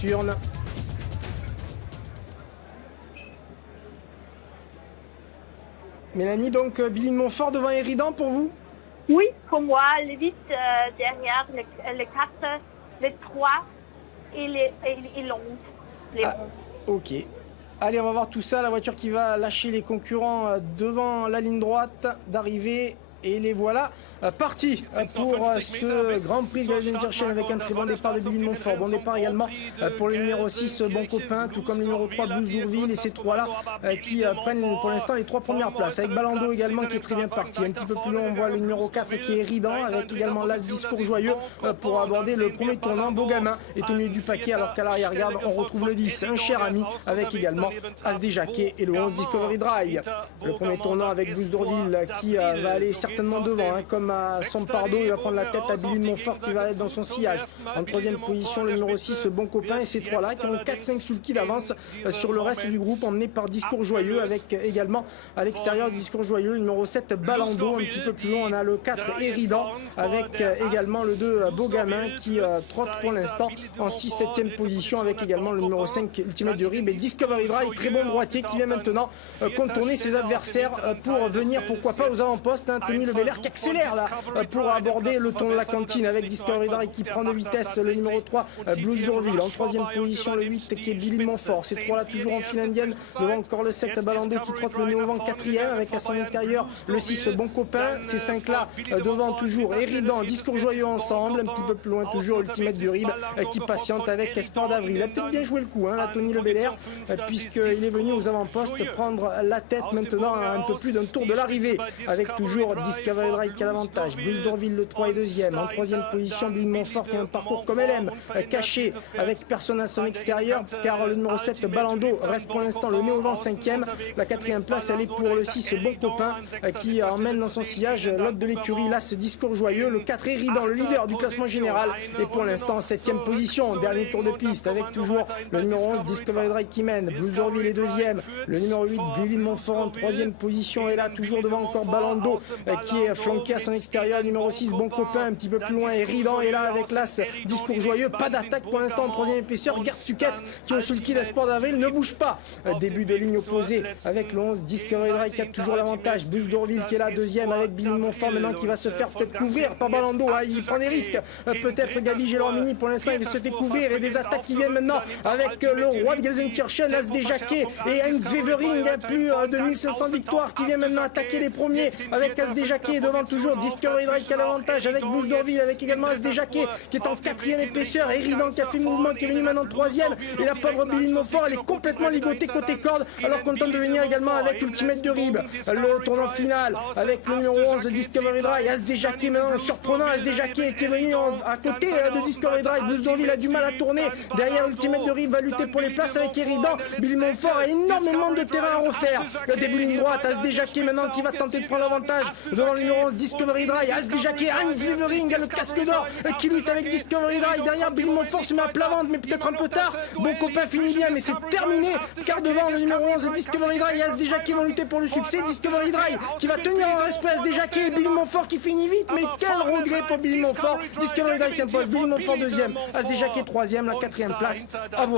nocturne. Mélanie, donc Billy de Montfort devant Éridan pour vous? Oui, pour moi, le 8 derrière, le 4, le 3 et l'11. Ok. Allez, on va voir tout ça. La voiture qui va lâcher les concurrents devant la ligne droite d'arrivée. Et les voilà partis pour ce Grand Prix de Gelsenkirchen avec un très bon départ de Billy de Montfort. Bon départ également pour le numéro 6, Bon Copain, tout comme le numéro 3, Blues d'Ourville. Et ces trois-là qui prennent pour l'instant les trois premières places. Avec Balando également qui est très bien parti. Un petit peu plus loin, on voit le numéro 4 qui est Éridan, avec également l'As Discours Joyeux pour aborder le premier tournant. Beaugamin est au milieu du paquet, alors qu'à l'arrière-garde, on retrouve le 10, Un Cher Ami, avec également As des Jacquets et le 11, Discovery Drive. Le premier tournant avec Blues d'Ourville qui va aller certainement devant, comme à son Pardo, il va prendre la tête à Billy de Montfort qui va être dans son sillage. En troisième position, le numéro 6, Bon Copain, et ces trois-là qui ont 4-5 sous le qui d'avance sur le reste du groupe, emmené par Discours Joyeux, avec également à l'extérieur du Discours Joyeux, le numéro 7, Balando. Un petit peu plus loin, on a le 4, Éridan, avec également le 2, Beaugamin, qui trotte pour l'instant en 6-7e position, avec également le numéro 5, Ultimate de Rib, et Discovery Drive, très bon droitier, qui vient maintenant contourner ses adversaires pour venir, pourquoi pas, aux avant-postes. Tony Lebelair qui accélère là pour aborder le ton de la cantine, avec Discovery Drive qui prend de vitesse, le numéro 3, Blues d'Ourville. En troisième position, le 8 qui est Billy de Montfort. Ces trois-là toujours en file indienne, devant encore le 7, Balando qui trotte le nez au vent, quatrième, avec à son intérieur le 6, Bon Copain. Ces cinq-là devant toujours Éridan, Discours Joyeux ensemble, un petit peu plus loin toujours Ultimate du Rib qui patiente avec Espoir d'Avril. Il a peut-être bien joué le coup, la Tony Lebelair, puisqu'il est venu aux avant-postes prendre la tête maintenant à un peu plus d'un tour de l'arrivée, avec toujours Discovery Drive qui a l'avantage. Blues d'Ourville le 3 et 2e. En troisième position, Billy de Montfort qui a un parcours comme elle aime, caché avec personne à son extérieur, car le numéro 7, Balando, reste pour l'instant le nez au vent 5e. La 4e place, elle est pour le 6, Bon Copain, qui emmène dans son sillage l'hôte de l'écurie, là, ce Discours Joyeux. Le 4, Éridan, le leader du classement général, et pour l'instant en 7e position. Dernier tour de piste, avec toujours le numéro 11, Discovery Drive qui mène. Blues d'Ourville est 2e. Le numéro 8, Billy de Montfort en 3e position, et là, toujours devant encore Balando, qui est flanqué à son extérieur. Numéro 6, Bon Copain, un petit peu plus loin, Éridan est là avec l'As Discours Joyeux. Pas d'attaque pour l'instant en 3e épaisseur. Garde Suquette qui ont sous le qui d'Espoir d'Avril ne bouge pas. Début de ligne opposée avec le 11, Discovery Drive qui a toujours l'avantage. Blues d'Ourville qui est là 2e, avec Billy de Montfort maintenant qui va se faire peut-être couvrir par Balando. Il prend des risques. Peut-être Gabi Gelormini pour l'instant il se fait couvrir, et des attaques qui viennent maintenant avec le roi de Gelsenkirchen, As des Jacquets, et Heinz Wevering, plus de 1500 victoires, qui vient maintenant attaquer les premiers avec As des Jacquets. Devant toujours Discovery Drive qui a l'avantage avec Blues d'Ourville, avec également As des Jacquets qui est en 4e épaisseur. Éridan qui a fait mouvement, qui est venu maintenant 3e, et la pauvre Billy de Montfort elle est complètement ligotée côté corde, alors qu'on tente de venir également avec Ultimate de Rib. Le tournant final avec le numéro 11 de Discovery Drive, As des Jacquets maintenant, surprenant As des Jacquets qui est venu à côté de Discovery Drive. Blues d'Ourville a du mal à tourner, derrière Ultimate de Rib va lutter pour les places avec Éridan. Billy de Montfort a énormément de terrain à refaire. Le début ligne droite, As des Jacquets maintenant qui va tenter de prendre l'avantage devant le numéro 11 Discovery Drive. As des Jacquets, Heinz Wevering a le casque d'or qui lutte avec Discovery Drive. Derrière, Billy de Montfort se met à plat ventre, mais peut-être un peu tard. Bon Copain finit bien, mais c'est terminé, car devant le numéro 11 Discovery Drive, As des Jacquets vont lutter pour le succès. Discovery Drive qui va tenir en respect As des Jacquets, et Billy de Montfort qui finit vite, mais quel regret pour Billy de Montfort. Discovery Drive s'impose, Billy de Montfort 2e, As des Jacquets 3e, la 4e place à voir.